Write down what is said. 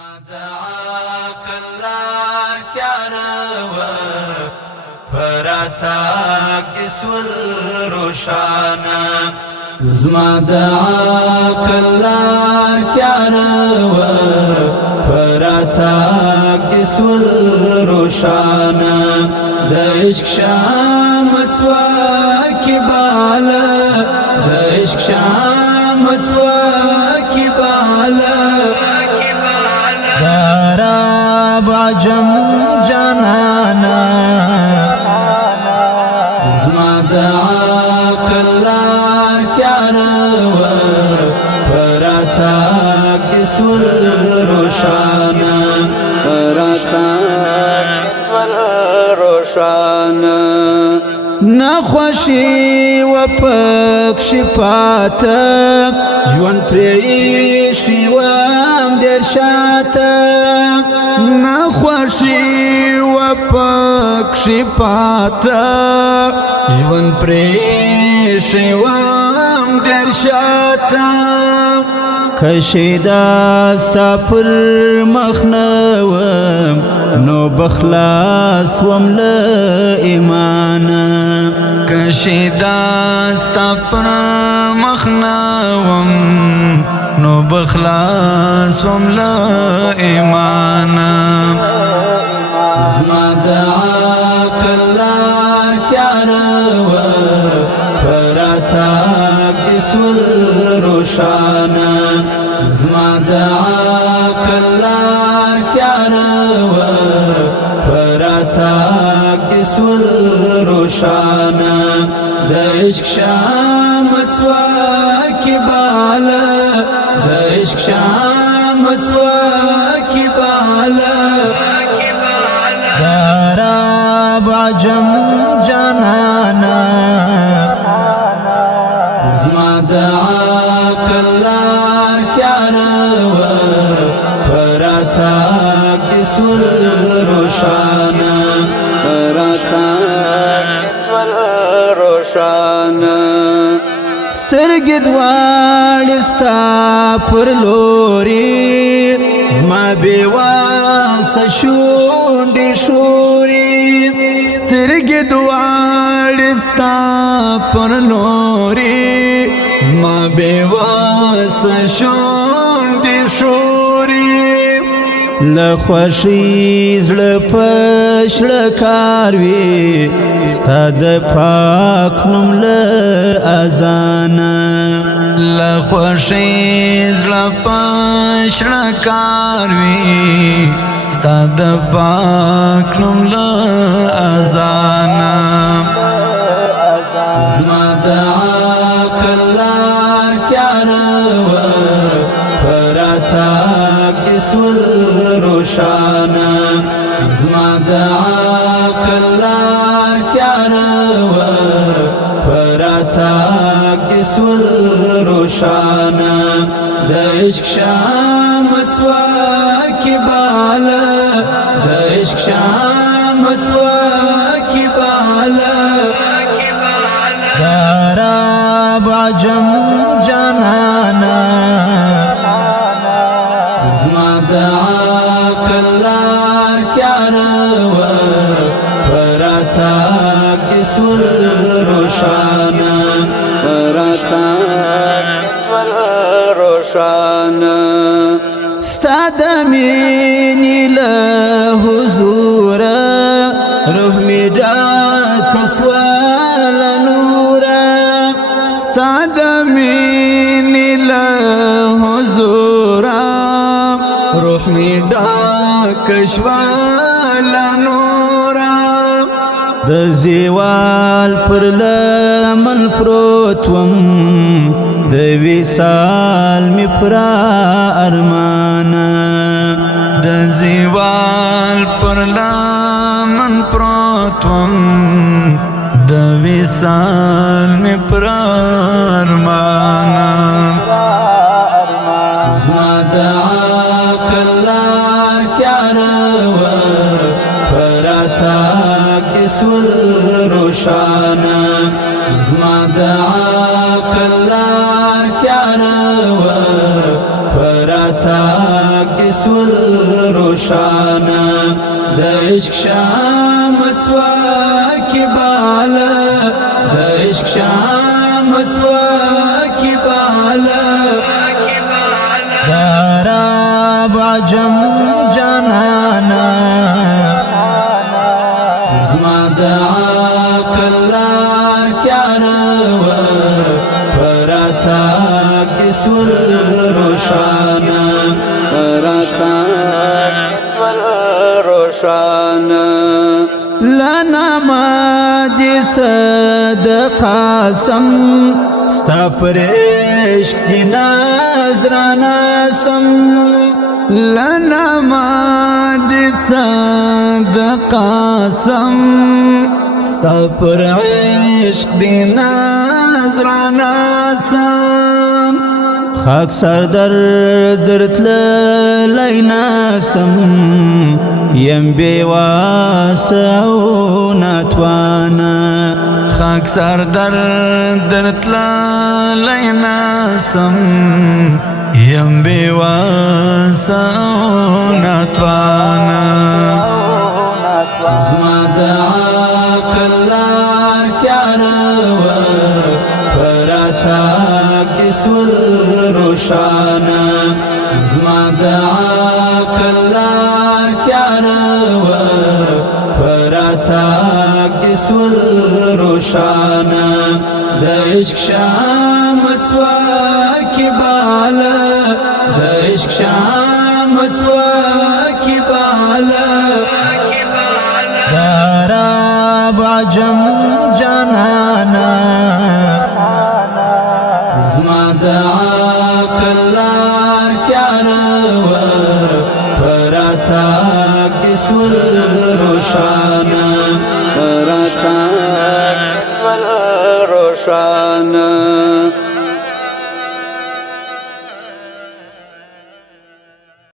زما دعاك الله تیاروا فراتاك سول روشانا زما دعاك الله تیاروا فراتاك سول روشانا دعشق شام سواكي بالا دعشق شام سواكي بالا دارا باجم جانانا زما دعاك الله تیاروا فراتاك سول روشانا فراتاك سول روشانا نخوشی و پک شپاتا جوان پریشی وام دیر شاتا نخوشی و پک شپاتا جوان پریشی وام دیر شاتا کشیدا ستا پر مخنوم نو بخلاص وم له ایمانا کشیدا ستا پر مخنوم نو بخلاص وم له ایمانا زما دعاك الله تیاروا فراتاك سول روشانا زما دعاك الله تیاروا فراتاك سول روشانا دعشق شام سواكي بالا دعشق شام سواكي بالا دارا باجم جانانا زما دعاك الله تیاروا فراتاك سول روشانا فراتاك سول روشانا سترګې دواړې ستا پر لوري زما بېواسه شونډې شوري سترګې دواړې ستا پر لوري زما بېواسه شونډې شوري له خوښۍ زړه په شړه کار وي ستا د پاک نوم له اذانه له خوښۍ زړه په شړه کار وي ستا د پاک نوم له اذانه زما دعاك الله تیاروا فراتاك سول روشانا زما دعاك الله تیاروا فراتاك سول روشانا دعشق شام سواكي بالا دعشق شام سواكي بالا دارا باجم جانانا زما دعاك الله تیاروا فراتاك سول روشانا فراتاك سول روشانا ستا د مینې له حضوره روح مې ډاک سوه له نوره ستا د مینې له حضوره روح می ډاک شوه له نوره د زیوال پر لمن پروت وم د وصال می پر ارمانه د زیوال پر لمن پروت وم د وصال می پر ارمانه زما دعاك الله تیاروا فراتاك سول روشانا زما دعاك الله تیاروا سول روشانا دعشق شمس وكبالا دعشق شمس وكبالا داراب عجم جانانا زما دعاك الله تياروا براتا كسول روشانا براتا كسول روشانا لنا ما دي صدقا سم ستا پر عشق دی نظرانا سم لنا ما دي صدقا سم ستا پر عشق دی نظرانا سم خاک سر درت لینا سم یم بیواسو ناتوانا خاک سر درت لینا سم یم بیواسو ناتوانا زما دعاک الله تیاروا پراتا کسول روشانا زما دعاک الله تیاروا پراتا کسول روشانا دعشق شمس وكبالا دعشق شمس وكبالا داراب عجم جانانا زما دعاك الله تياروا براتا كسول روشانا براتا كسول روشانا